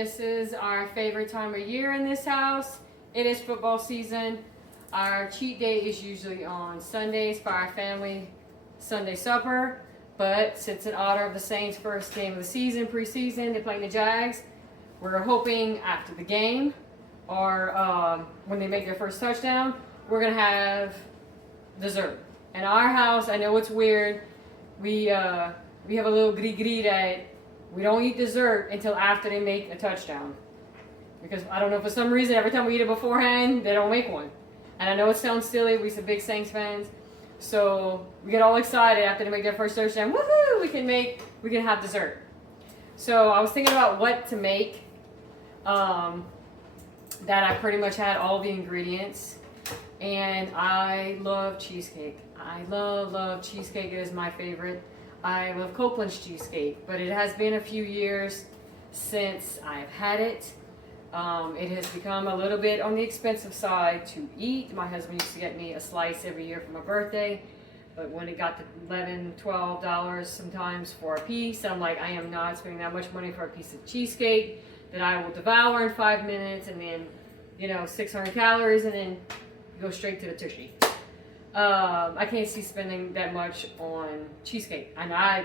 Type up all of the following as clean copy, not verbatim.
this is our favorite time of year in this house. It is football season. Our cheat day is usually on Sundays for our family Sunday supper. But since in honor of the Saints' first game of the season, preseason, they're playing the Jags, we're hoping after the game or when they make their first touchdown, we're going to have dessert. In our house, I know it's weird, we have a little gris-gris that we don't eat dessert until after they make a touchdown. Because I don't know, for some reason, every time we eat it beforehand, they don't make one. And I know it sounds silly, we're some big Saints fans. So we get all excited after they make their first touchdown. Woohoo! We can have dessert. So I was thinking about what to make. That I pretty much had all the ingredients. And I love cheesecake. I love cheesecake. It is my favorite. I love Copeland's cheesecake, but it has been a few years since I've had it. It has become a little bit on the expensive side to eat. My husband used to get me a slice every year for my birthday, but when it got to $11, $12 sometimes for a piece, I'm like, I am not spending that much money for a piece of cheesecake that I will devour in 5 minutes and then, 600 calories and then go straight to the tushy. I can't see spending that much on cheesecake. And I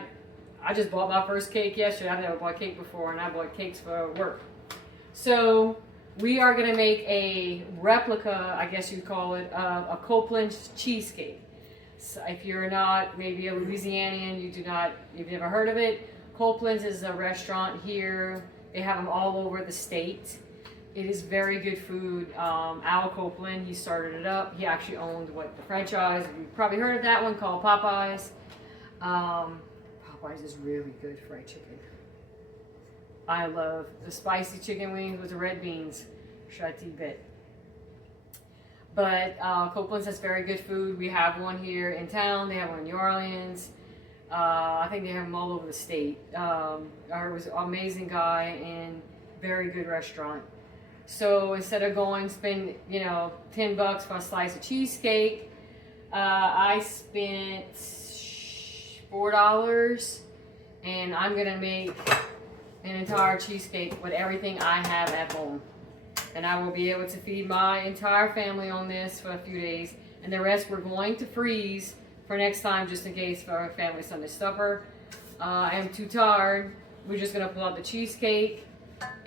just bought my first cake yesterday. I've never bought cake before, and I bought cakes for work. So we are going to make a replica, I guess you'd call it, of a Copeland's cheesecake. So if you're not maybe a Louisianian, you've never heard of it. Copeland's is a restaurant here. They have them all over the state. It is very good food. Al Copeland, he started it up. He actually owned the franchise. You've probably heard of that one called Popeyes. Popeyes is really good fried chicken. I love the spicy chicken wings with the red beans. Shati bit. But Copeland's has very good food. We have one here in town. They have one in New Orleans. I think they have them all over the state. It was an amazing guy and very good restaurant. So instead of spend $10 for a slice of cheesecake, I spent $4, and I'm gonna make an entire cheesecake with everything I have at home, and I will be able to feed my entire family on this for a few days, and the rest we're going to freeze for next time, just in case for our family Sunday supper. I am too tired. We're just gonna pull out the cheesecake,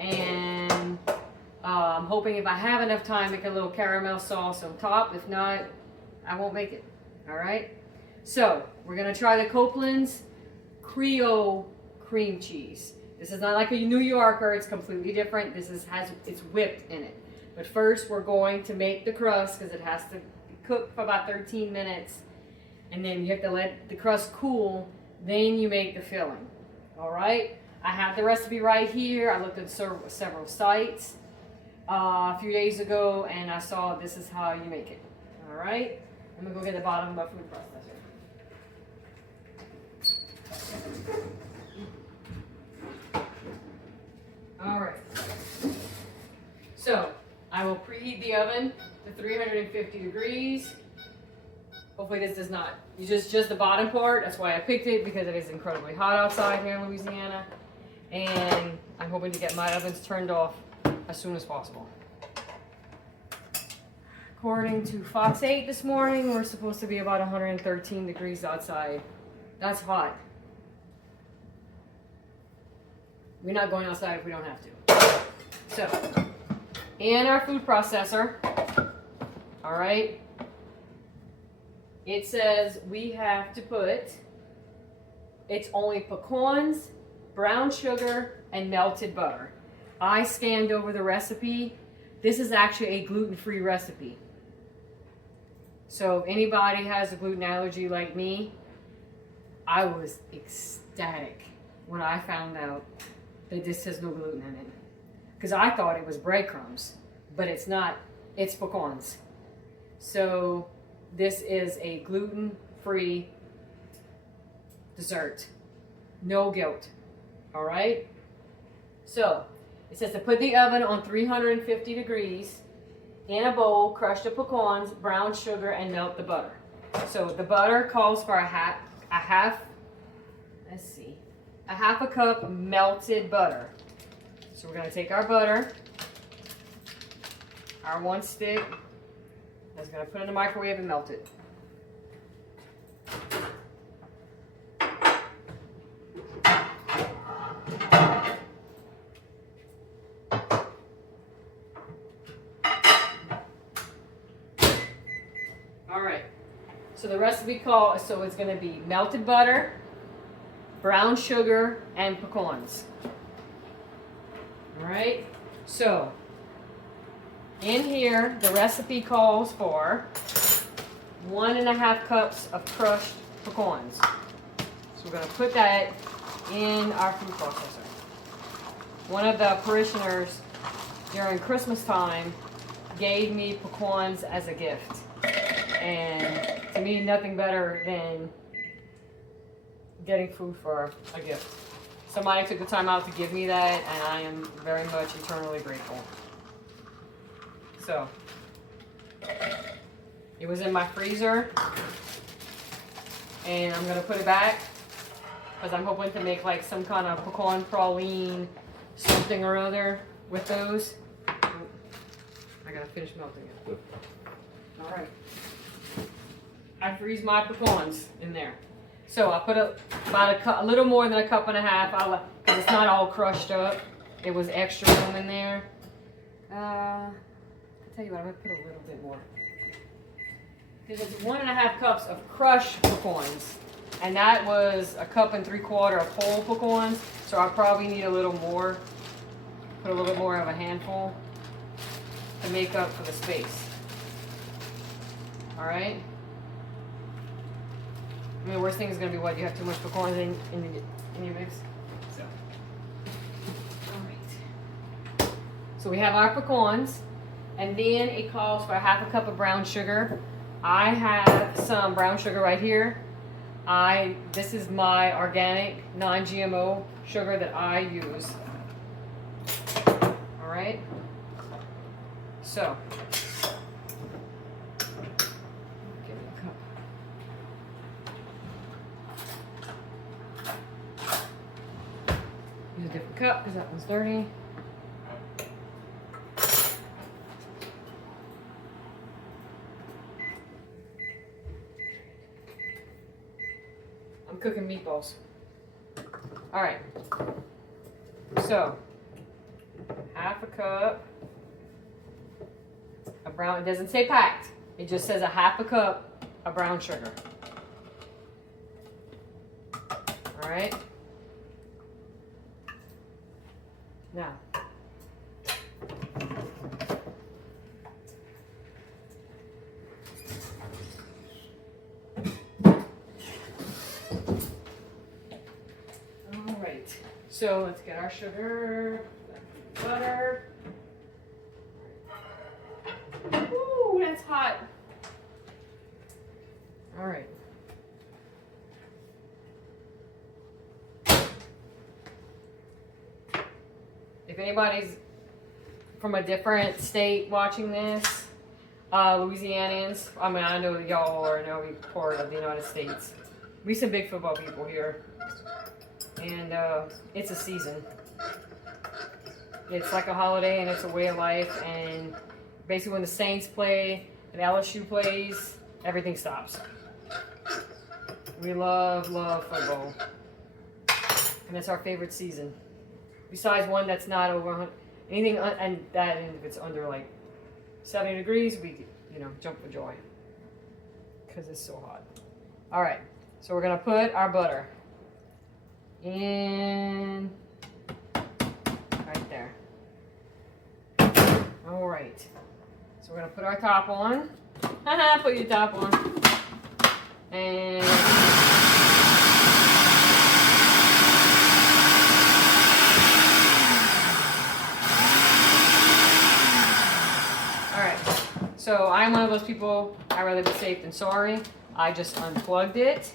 and I'm hoping if I have enough time, make a little caramel sauce on top. If not, I won't make it. All right. So we're gonna try the Copeland's Creole cream cheese. This is not like a New Yorker. It's completely different. It's whipped in it. But first, we're going to make the crust because it has to cook for about 13 minutes, and then you have to let the crust cool. Then you make the filling. All right. I have the recipe right here. I looked at several sites a few days ago, and I saw this is how you make it. All right. I'm gonna go get the bottom of my food processor. All right. So I will preheat the oven to 350 degrees. Hopefully this does not. You just the bottom part. That's why I picked it, because it is incredibly hot outside here in Louisiana, and I'm hoping to get my ovens turned off as soon as possible. According to Fox 8 this morning, we're supposed to be about 113 degrees outside. That's hot. We're not going outside if we don't have to. So, in our food processor, all right, it says we have to put, it's only pecans, brown sugar, and melted butter. I scanned over the recipe. This is actually a gluten-free recipe. So if anybody has a gluten allergy like me, I was ecstatic when I found out that this has no gluten in it. Because I thought it was breadcrumbs, but it's not. It's pecans. So this is a gluten-free dessert. No guilt. All right? So it says to put the oven on 350 degrees. In a bowl, crush the pecans, brown sugar, and melt the butter. So the butter calls for a half a cup melted butter. So we're gonna take our butter, our 1 stick, that's gonna put it in the microwave and melt it. All right, so the recipe so it's gonna be melted butter, brown sugar, and pecans. All right, so in here, the recipe calls for 1.5 cups of crushed pecans. So we're gonna put that in our food processor. One of the parishioners during Christmas time gave me pecans as a gift. And to me, nothing better than getting food for a gift. Somebody took the time out to give me that, and I am very much eternally grateful. So, it was in my freezer, and I'm gonna put it back because I'm hoping to make like some kind of pecan praline something or other with those. I gotta finish melting it. All right. I freeze my pecans in there. So I put about a little more than 1.5 cups, because it's not all crushed up. It was extra room in there. I'll tell you what, I'm gonna put a little bit more. Because it's 1.5 cups of crushed pecans. And that was 1.75 cups of whole pecans. So I probably need a little more. Put a little bit more of a handful to make up for the space. All right. I mean, the worst thing is going to be what? You have too much pecans in your mix. So, all right. So we have our pecans, and then it calls for 1/2 cup of brown sugar. I have some brown sugar right here. This is my organic, non-GMO sugar that I use. All right. So. Use a different cup because that one's dirty. I'm cooking meatballs. All right. So, 1/2 cup of brown. It doesn't say packed. It just says 1/2 cup of brown sugar. All right. Now, all right, so let's get our sugar, butter. Ooh, that's hot. All right. If anybody's from a different state watching this, Louisianians, I mean, I know y'all are in every part of the United States. We some big football people here. And it's a season. It's like a holiday and it's a way of life. And basically when the Saints play and LSU plays, everything stops. We love football. And it's our favorite season. Besides one that's not over anything, and if it's under like 70 degrees, we jump for joy because it's so hot. All right, so we're gonna put our butter in right there. All right, so we're gonna put our top on. Put your top on, and. So I'm one of those people, I'd rather be safe than sorry. I just unplugged it.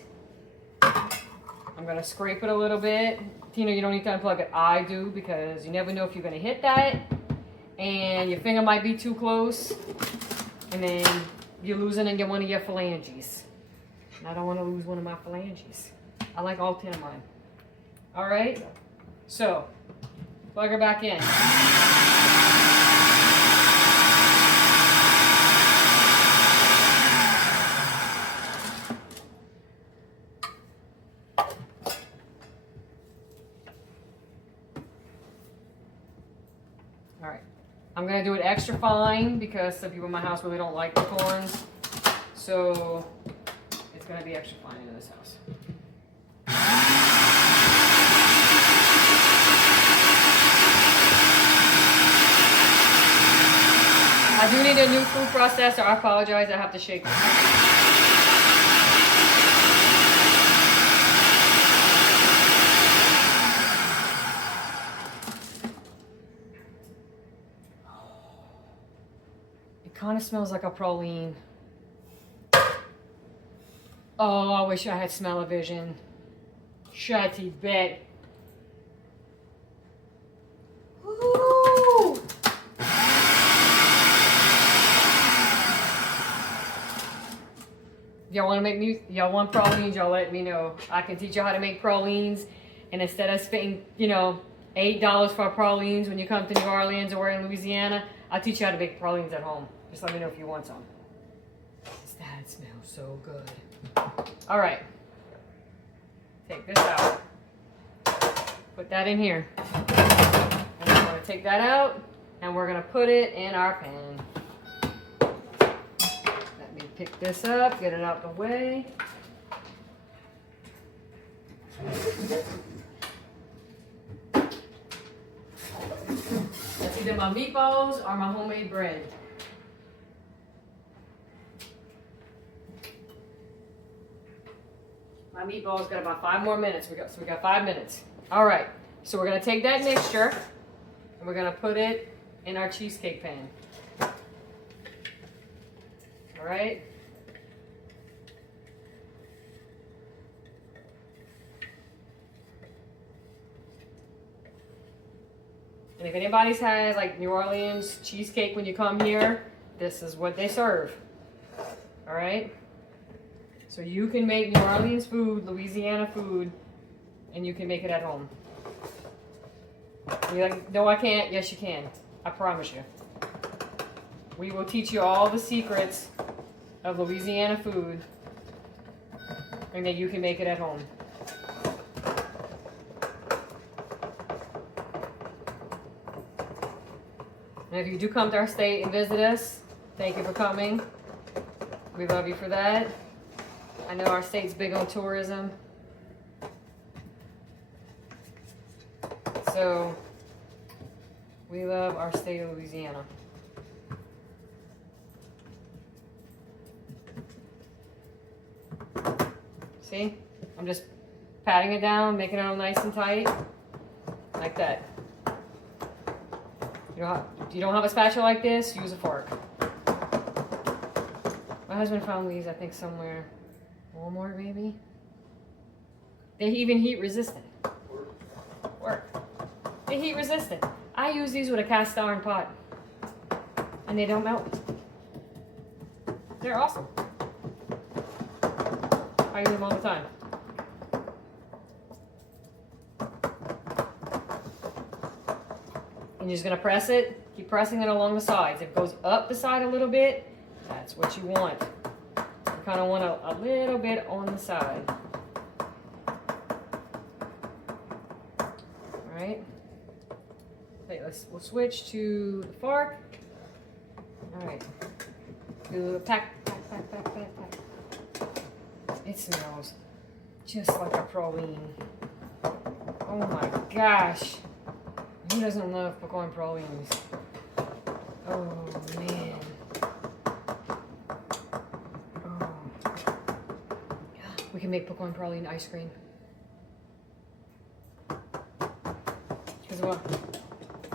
I'm gonna scrape it a little bit. Tina, you don't need to unplug it. I do, because you never know if you're gonna hit that and your finger might be too close and then you're losing one of your phalanges. And I don't wanna lose one of my phalanges. I like all 10 of mine. All right, so Plug her back in. All right. I'm gonna do it extra fine because some people in my house really don't like pecans. So it's gonna be extra fine in this house. I do need a new food processor. I apologize, I have to shake this. It kind of smells like a praline. Oh, I wish I had smell-o-vision. Shutty bet. Ooh. Y'all want to make me? Y'all want pralines? Y'all let me know. I can teach you how to make pralines, and instead of spending, you know, $8 for pralines when you come to New Orleans or in Louisiana, I'll teach you how to make pralines at home. Just let me know if you want some. That smells so good. All right, take this out. Put that in here. And we're going to take that out, and we're going to put it in our pan. Pick this up, get it out the way. That's either my meatballs or my homemade bread. My meatballs got about 5 more minutes. So we got 5 minutes. All right, so we're gonna take that mixture and we're gonna put it in our cheesecake pan. All right. And if anybody's had like New Orleans cheesecake when you come here, this is what they serve. All right. So you can make New Orleans food, Louisiana food, and you can make it at home. You're like, no, I can't. Yes, you can. I promise you. We will teach you all the secrets of Louisiana food, and that you can make it at home. And if you do come to our state and visit us, thank you for coming. We love you for that. I know our state's big on tourism. So, we love our state of Louisiana. See? I'm just patting it down, making it all nice and tight. Like that. If you don't have a spatula like this, use a fork. My husband found these, I think, somewhere. Walmart, maybe? They're even heat resistant. Work. They're heat resistant. I use these with a cast iron pot. And they don't melt. They're awesome. I use them all the time. And you're just gonna press it, keep pressing it along the sides. If it goes up the side a little bit, that's what you want. You kind of want a little bit on the side. All right. Okay, we'll switch to the fork. All right. Do a pack. It smells just like a praline. Oh my gosh. Who doesn't love pecan pralines? Oh man. Oh. We can make pecan praline ice cream. Because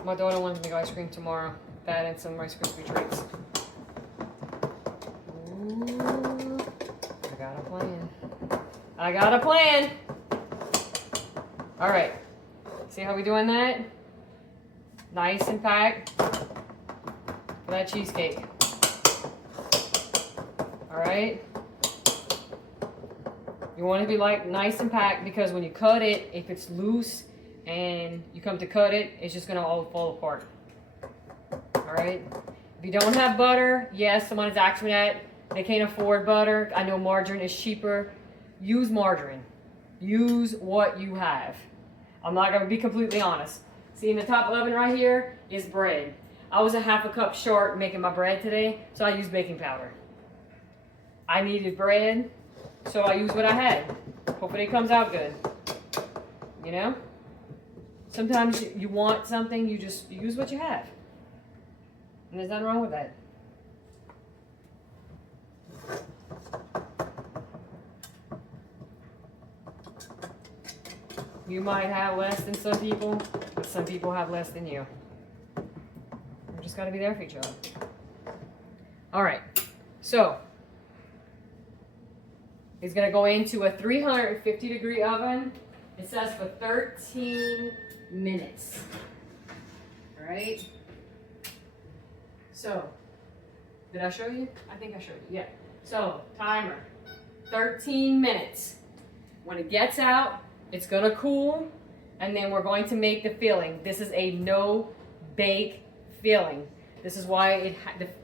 my daughter wants to make ice cream tomorrow. That and some Rice Krispie treats. Ooh. I got a plan. I got a plan. All right. See how we doing that? Nice and packed for that cheesecake. All right. You want it to be like nice and packed because when you cut it, if it's loose and you come to cut it, it's just gonna all fall apart. All right. If you don't have butter, yes, someone has asked me that. They can't afford butter. I know margarine is cheaper. Use margarine. Use what you have. I'm not gonna be completely honest. See, in the top oven right here is bread. I was a half a cup short making my bread today, so I used baking powder. I needed bread, so I used what I had. Hopefully it comes out good. You know? Sometimes you want something, you just use what you have. And there's nothing wrong with that. You might have less than some people, but some people have less than you. We just got to be there for each other. All right, so it's going to go into a 350-degree oven. It says for 13 minutes. All right. So, did I show you? I think I showed you. Yeah. So, timer, 13 minutes. When it gets out, it's gonna cool, and then we're going to make the filling. This is a no-bake filling. This is why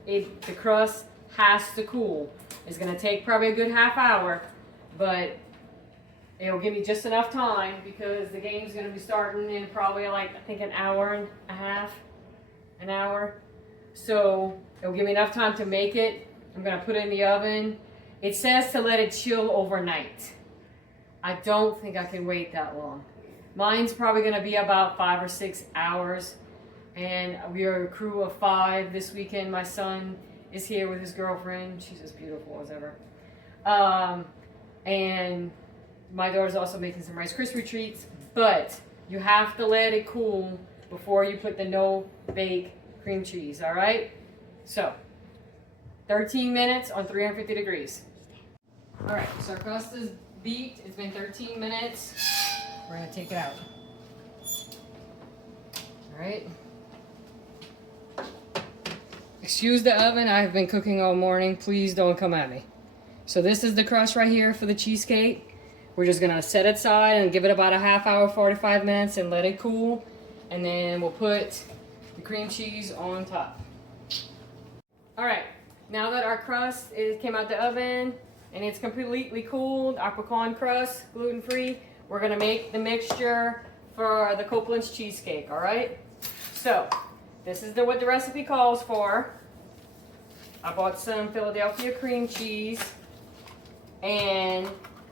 the crust has to cool. It's gonna take probably a good half hour, but it'll give me just enough time because the game's gonna be starting in probably like, I think an hour and a half, an hour. So it'll give me enough time to make it. I'm gonna put it in the oven. It says to let it chill overnight. I don't think I can wait that long. Mine's probably gonna be about 5 or 6 hours. And we are a crew of 5 this weekend. My son is here with his girlfriend. She's as beautiful as ever. And my daughter's also making some Rice Krispie treats. But you have to let it cool before you put the no-bake cream cheese, all right? So, 13 minutes on 350 degrees. All right, so our crust is beat. It's been 13 minutes. We're gonna take it out. All right. Excuse the oven. I've been cooking all morning. Please don't come at me. So this is the crust right here for the cheesecake. We're just gonna set it aside and give it about a half hour, 45 minutes, and let it cool. And then we'll put the cream cheese on top. All right, now that our crust came out the oven and it's completely cooled, our pecan crust, gluten-free, we're gonna make the mixture for the Copeland's cheesecake, all right? So, this is what the recipe calls for. I bought some Philadelphia cream cheese, and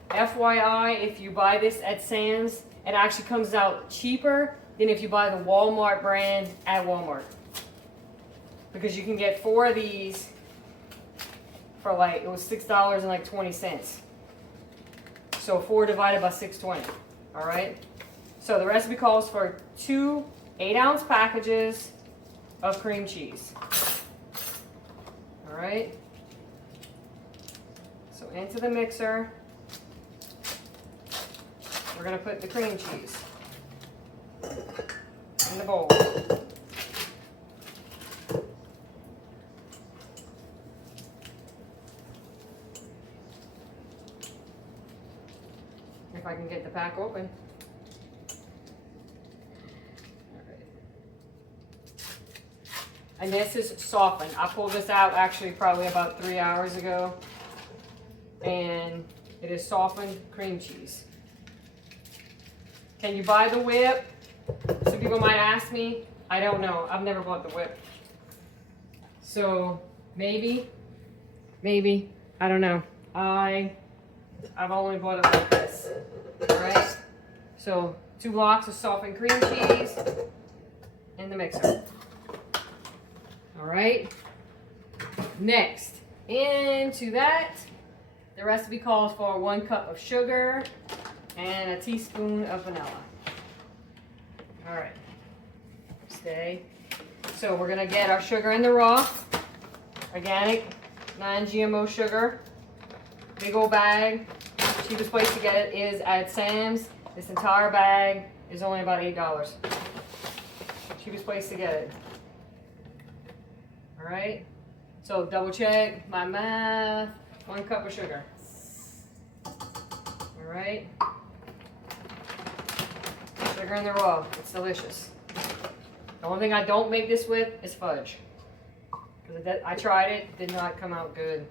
FYI, if you buy this at Sam's, it actually comes out cheaper than if you buy the Walmart brand at Walmart. Because you can get 4 of these for like, it was $6.20. So 4 divided by 6.20, all right? So the recipe calls for 2 8-ounce packages of cream cheese. All right? So into the mixer, we're gonna put the cream cheese in the bowl. If I can get the pack open. And this is softened. I pulled this out actually probably about 3 hours ago. And it is softened cream cheese. Can you buy the whip? Some people might ask me. I don't know. I've never bought the whip. So maybe, I don't know. I've only bought it like this. Alright? So 2 blocks of softened cream cheese in the mixer. Alright? Next, into that, the recipe calls for 1 cup of sugar and a teaspoon of vanilla. Alright. Stay. So we're gonna get our sugar in the raw, organic, non-GMO sugar. Big old bag. Cheapest place to get it is at Sam's. This entire bag is only about $8. Cheapest place to get it. Alright, so double check my math. 1 cup of sugar. Alright. So Sugar in the raw. It's delicious. The only thing I don't make this with is fudge. Because I tried it. It did not come out good.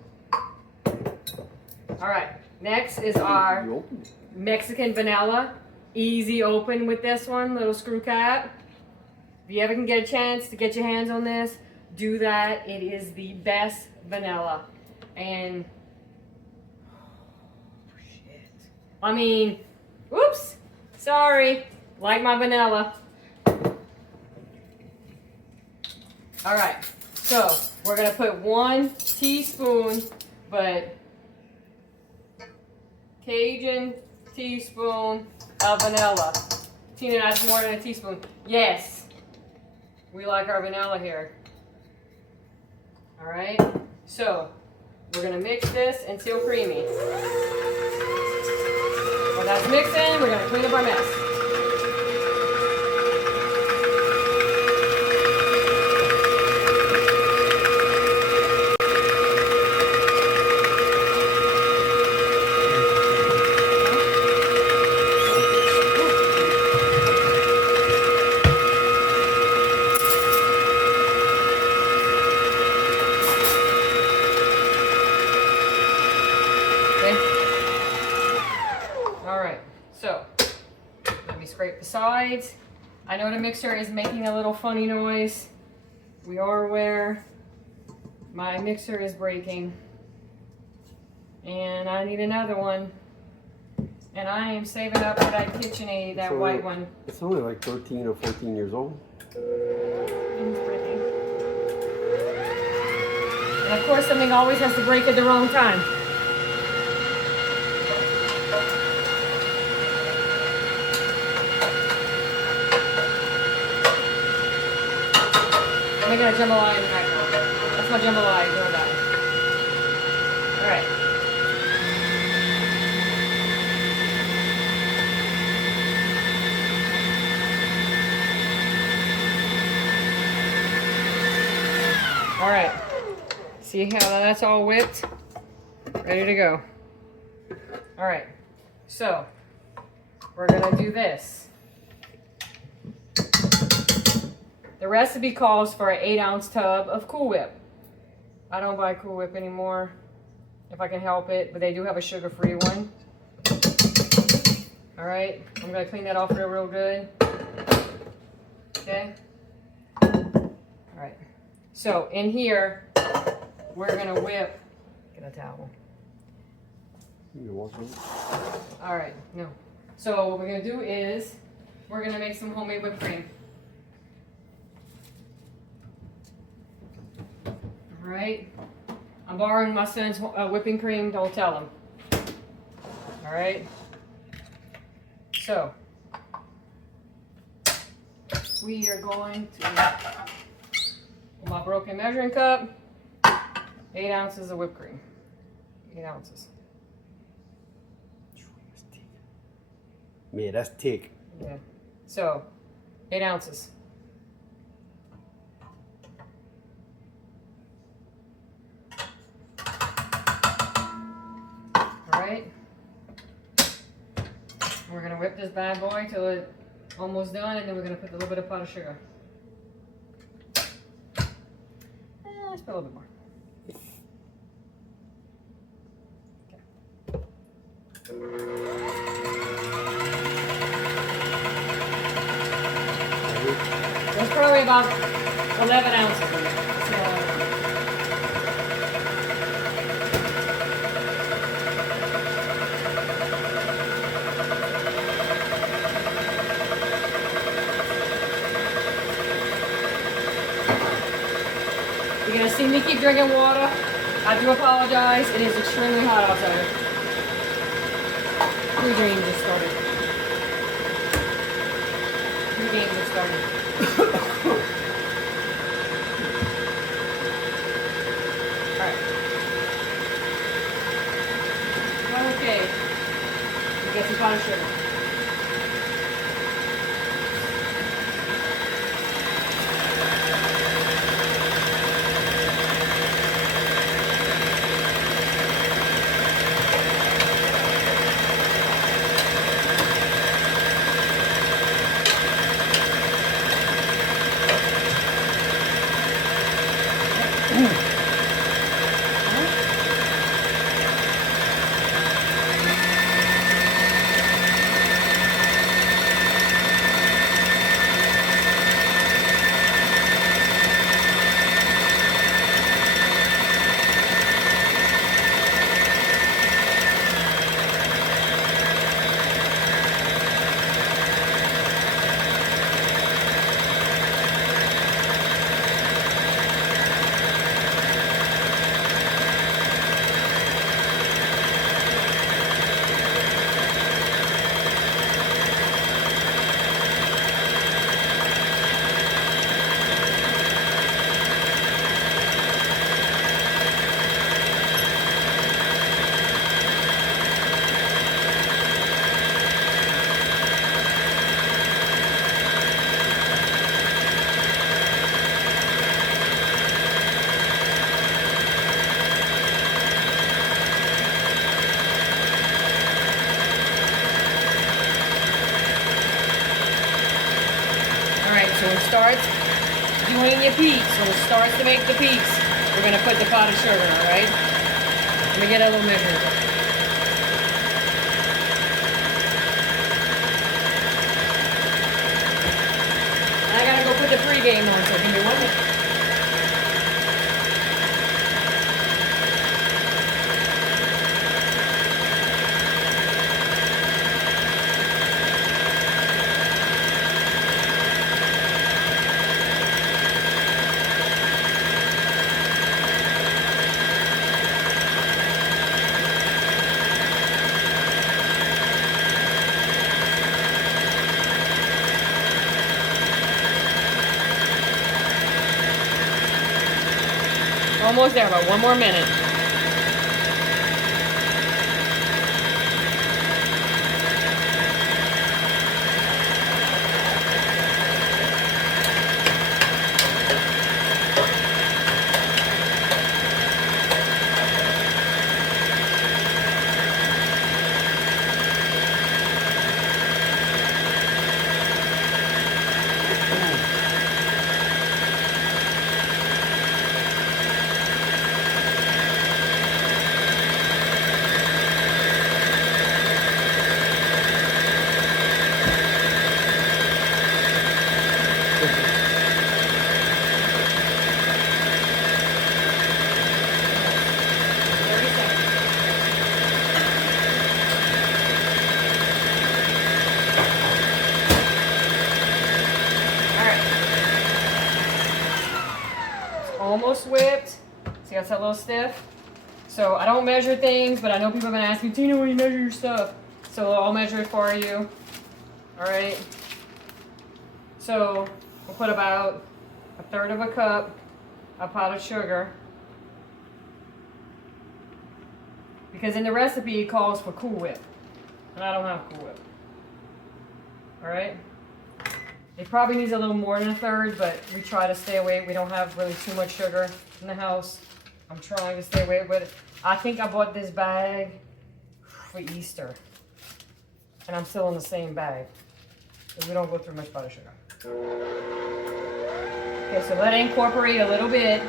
Alright. Next is our Mexican vanilla. Easy open with this one. Little screw cap. If you ever can get a chance to get your hands on this, do that. It is the best vanilla. And oh, shit. I mean, whoops. Sorry. Like my vanilla. Alright. So, we're going to put 1 teaspoon, but Cajun teaspoon of vanilla. Tina, that's more than a teaspoon. Yes. We like our vanilla here. Alright. So, we're going to mix this until creamy. While that's mixing, we're going to clean up our mess. Sides. I know the mixer is making a little funny noise. We are aware my mixer is breaking and I need another one, and I am saving up for that KitchenAid, that white one. It's only like 13 or 14 years old. And of course something always has to break at the wrong time. I got a jambalaya in the background. That's my jambalaya, ignore that. Alright. Alright. See how that's all whipped? Ready to go. Alright. So, we're gonna do this. The recipe calls for an 8-ounce tub of Cool Whip. I don't buy Cool Whip anymore, if I can help it, but they do have a sugar-free one. All right, I'm gonna clean that off real good. Okay. All right. So in here, we're gonna whip. Get a towel. You wash it? All right. No. So what we're gonna do is we're gonna make some homemade whipped cream. Alright, I'm borrowing my son's whipping cream, don't tell him. Alright, so we are going to, with my broken measuring cup, 8 ounces of whipped cream. 8 ounces. Man, that's thick. Yeah, so 8 ounces. Alright, we're going to whip this bad boy till it's almost done, and then we're going to put a little bit of powdered sugar. Let's put a little bit more. Okay. There's probably about 11 ounces in there. You're gonna see me keep drinking water. I do apologize. It is extremely hot outside. Pre-game just started. Pre-game just started. Alright. Okay. We get some powdered sugar. So when it starts doing your peaks, when it starts to make the peaks, we're going to put the powdered sugar, all right? Let me get a little measure. I gotta go put the pregame on, so give me 1 minute. Almost there, about 1 more minute. Almost whipped. See how it's a little stiff? So I don't measure things, but I know people have been asking, Tina, when you measure your stuff? So I'll measure it for you. Alright. So we'll put about 1/3 cup of powdered sugar. Because in the recipe it calls for Cool Whip. And I don't have Cool Whip. Alright? It probably needs a little more than 1/3, but we try to stay away. We don't have really too much sugar in the house. I'm trying to stay away with it. I think I bought this bag for Easter. And I'm still in the same bag. So we don't go through much butter sugar. Okay, so let it incorporate a little bit.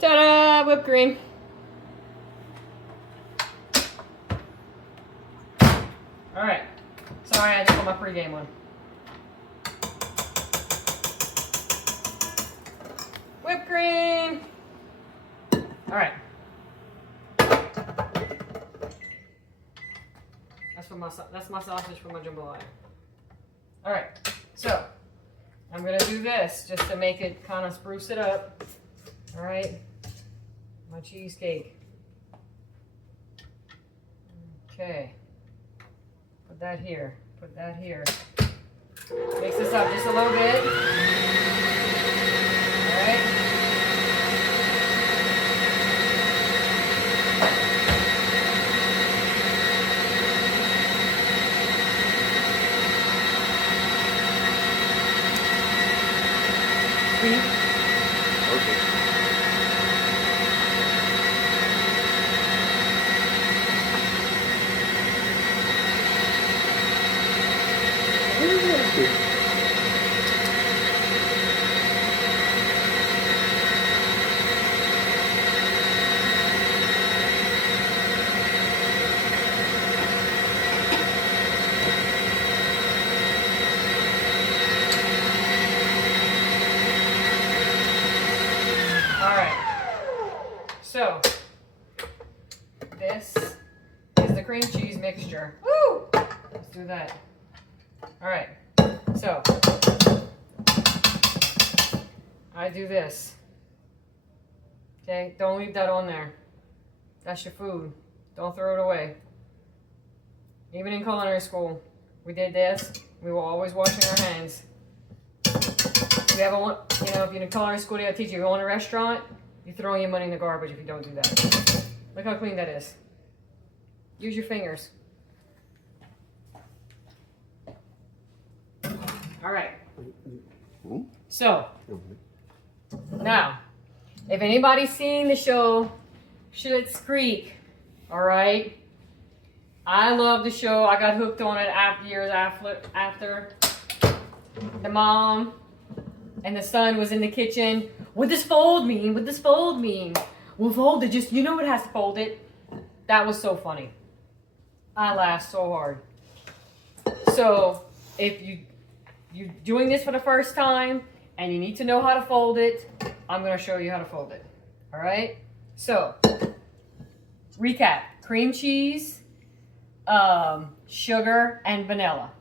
Ta-da! Whipped cream. Alright. Sorry, I had to put my pregame on. Whipped cream. Alright. That's my sausage for my jambalaya. Alright. So, I'm going to do this just to make it kind of spruce it up. Alright. My cheesecake. Okay. Put that here. Put that here. Mix this up just a little bit. Alright. Sweet. Okay. mixture. Woo! Let's do that. All right. So I do this. Okay, don't leave that on there. That's your food. Don't throw it away. Even in culinary school, we did this. We were always washing our hands. If you ever want, you know, if you're in culinary school, they'll teach you. You go in a restaurant, you throw your money in the garbage if you don't do that. Look how clean that is. Use your fingers. All right. So, now, if anybody's seen the show Schitt's Creek, all right, I love the show. I got hooked on it years after. The mom and the son was in the kitchen. What does fold mean? What does fold mean? Well, fold it. Just, you know it has to fold it. That was so funny. I laughed so hard. So, if you're doing this for the first time and you need to know how to fold it, I'm going to show you how to fold it. All right? So, recap. Cream cheese, sugar, and vanilla.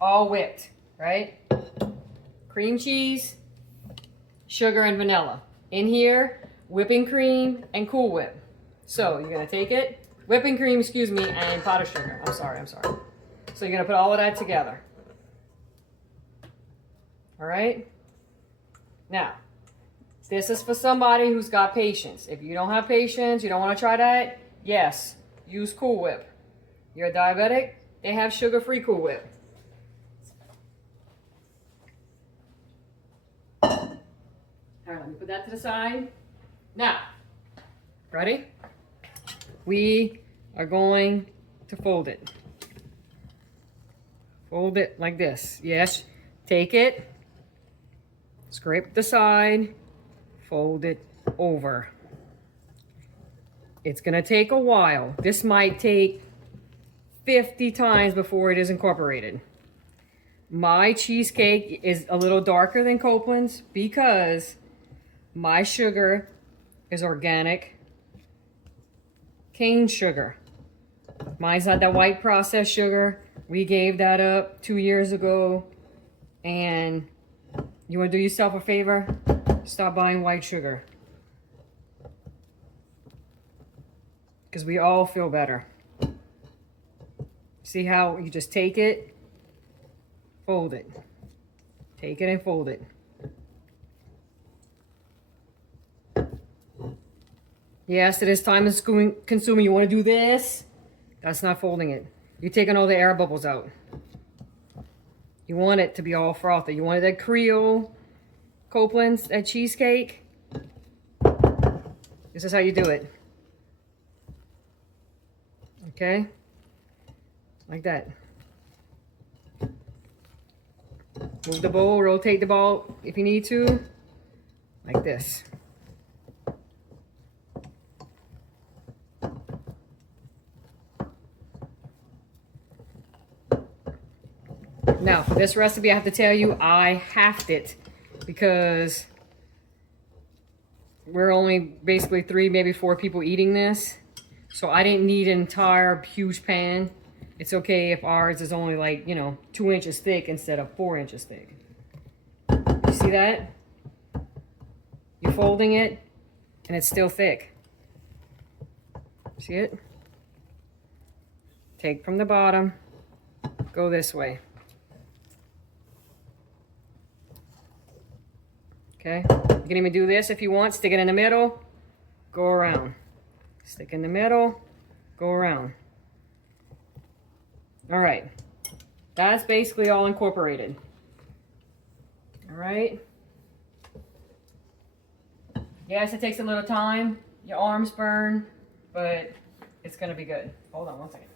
All whipped, right? Cream cheese, sugar, and vanilla. In here, whipping cream and Cool Whip. So, you're going to take it, whipping cream, excuse me, and powdered sugar. I'm sorry. So, you're going to put all of that together. All right? Now, this is for somebody who's got patience. If you don't have patience, you don't want to try that, yes, use Cool Whip. You're a diabetic, they have sugar-free Cool Whip. All right, let me put that to the side. Now, ready? We are going to fold it. Fold it like this. Yes, take it, scrape the side, fold it over. It's gonna take a while. This might take 50 times before it is incorporated. My cheesecake is a little darker than Copeland's because my sugar is organic cane sugar. Mine's not that white processed sugar. We gave that up 2 years ago. And you want to do yourself a favor? Stop buying white sugar. Because we all feel better. See how you just take it, fold it. Take it and fold it. Yes, it is time consuming. You want to do this? That's not folding it. You're taking all the air bubbles out. You want it to be all frothy. You wanted that Creole Copeland's, that cheesecake. This is how you do it. Okay? Like that. Move the bowl, rotate the ball if you need to. Like this. Now, for this recipe, I have to tell you, I halved it because we're only basically 3, maybe 4 people eating this. So I didn't need an entire huge pan. It's okay if ours is only like, 2 inches thick instead of 4 inches thick. You see that? You're folding it and it's still thick. See it? Take from the bottom, go this way. Okay, you can even do this if you want. Stick it in the middle, go around. Stick in the middle, go around. All right, that's basically all incorporated. All right. Yes, it takes a little time. Your arms burn, but it's gonna be good. Hold on one second.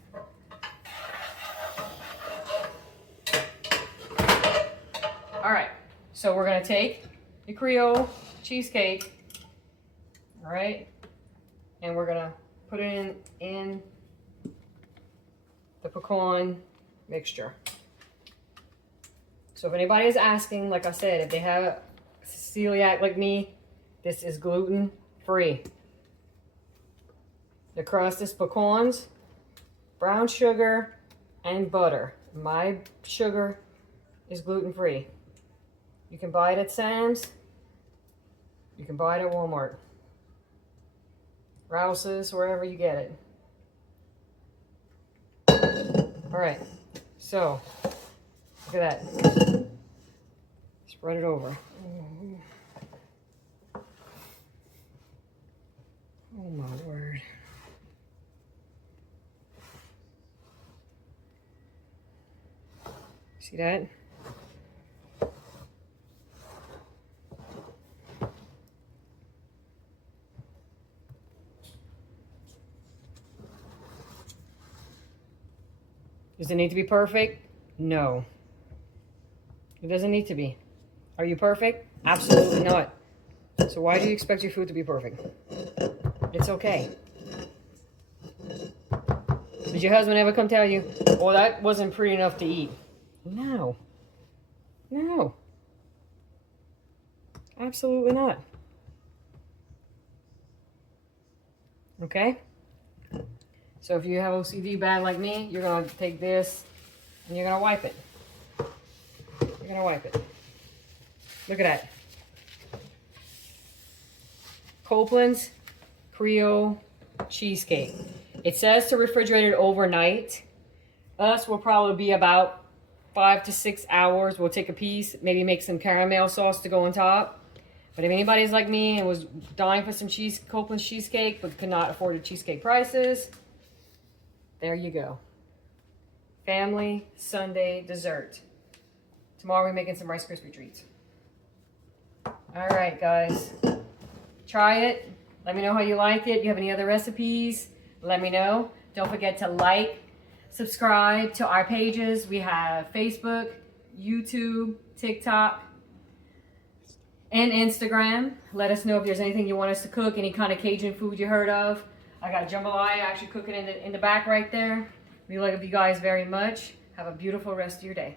All right, so we're gonna take the Creole cheesecake, all right, and we're gonna put it in the pecan mixture. So if anybody is asking, like I said, if they have a celiac like me, this is gluten free. The crust is pecans, brown sugar, and butter. My sugar is gluten-free. You can buy it at Sam's. You can buy it at Walmart. Rouse's, wherever you get it. All right, so look at that. Spread it over. Oh my word. See that? Does it need to be perfect? No. It doesn't need to be. Are you perfect? Absolutely not. So why do you expect your food to be perfect? It's okay. Did your husband ever come tell you, well, that wasn't pretty enough to eat? No. No. Absolutely not. Okay? So if you have OCD bad like me, you're going to take this and you're going to wipe it. You're going to wipe it. Look at that. Copeland's Creole Cheesecake. It says to refrigerate it overnight. Us will probably be about 5 to 6 hours. We'll take a piece, maybe make some caramel sauce to go on top. But if anybody's like me and was dying for some Copeland's cheesecake but could not afford the cheesecake prices, there you go. Family Sunday dessert. Tomorrow we're making some Rice Krispie treats. All right, guys. Try it. Let me know how you like it. If you have any other recipes, let me know. Don't forget to like, subscribe to our pages. We have Facebook, YouTube, TikTok, and Instagram. Let us know if there's anything you want us to cook, any kind of Cajun food you heard of. I got jambalaya actually cooking in the back right there. We love you guys very much. Have a beautiful rest of your day.